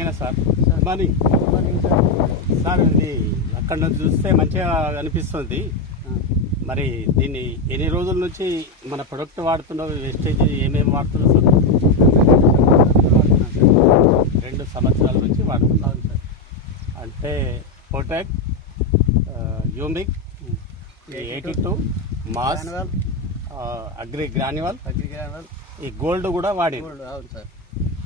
దిగిన sir morning sir ఇది అక్కడ నుంచి చూస్తే మంచిగా అనిపిస్తుంది. మరి దీన్ని ఎన్ని రోజుల నుంచి మన ప్రొడక్ట్ వాడుతున్నావు, వేస్టేజ్ ఏమేమి వాడుతున్నావు సార్? 2 సంవత్సరాల నుంచి వాడుతున్నాను సార్. అంటే పోటాక్, యూమిక్, 82, మాస్, అగ్రి గ్రాన్యువల్, ఈ గోల్డ్ కూడా వాడి. అవును సార్.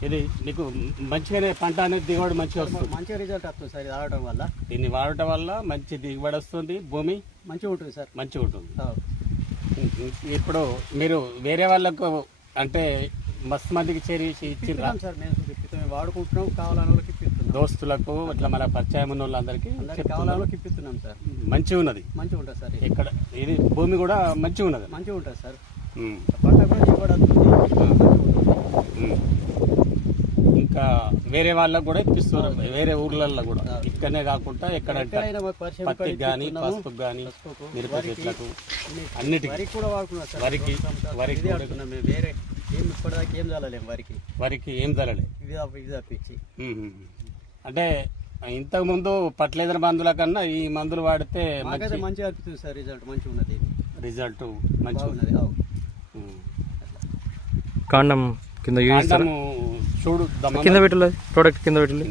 ఇది నీకు మంచిగానే పంట అనేది దిగుబడి మంచిగా వస్తుంది, మంచిగా రిజల్ట్ వస్తుంది సార్. ఇది వాడటం వల్ల, దీన్ని వాడటం వల్ల మంచి దిగుబడి వస్తుంది, భూమి మంచిగా ఉంటుంది సార్. మంచిగా ఉంటుంది. ఇప్పుడు మీరు వేరే వాళ్ళకు అంటే మస్తు మందికి ఇచ్చిండ్రా సార్? మేము వాడుకుంటున్నాం, కావాలని వాళ్ళకి ఇప్పిస్తున్నాం, దోస్తులకు ఇట్లా మన పరిచయం ఉన్న వాళ్ళందరికీ కావాలని వాళ్ళకి ఇప్పిస్తున్నాం సార్. మంచిగా ఉన్నది, మంచిగా ఉంటుంది సార్. ఇక్కడ ఇది భూమి కూడా మంచిగా ఉన్నది, మంచిగా ఉంటుంది సార్. పంట కూడా దిగుబడి వస్తుంది. ఇంకా వేరే వాళ్ళకు కూడా ఇప్పిస్తున్నారు, వేరే ఊర్లలో కూడా. ఇక్కడనే కాకుండా ఎక్కడంటే పత్తికి కానీ, పసుపుకి కానీ, మిరప చెట్లకు, అన్నిటికీ కూడా వాడుకున్నాం సార్. వరికి వేరే ఏం ఇప్పటిదాకా ఏం చల్లలేము వరికి ఏం చల్లలే. ఇది తప్పించి అంటే ఇంతకు ముందు పట్లేదర మందుల కన్నా ఈ మందులు వాడితే మంచిగా అనిపిస్తుంది సార్. రిజల్ట్ మంచిగా ఉన్నది, రిజల్ట్ మంచిగా ఉన్నది. కాండం కింద చూడు కింద పెట్టలేదు, ప్రోడక్ట్ కింద పెట్టలేదు.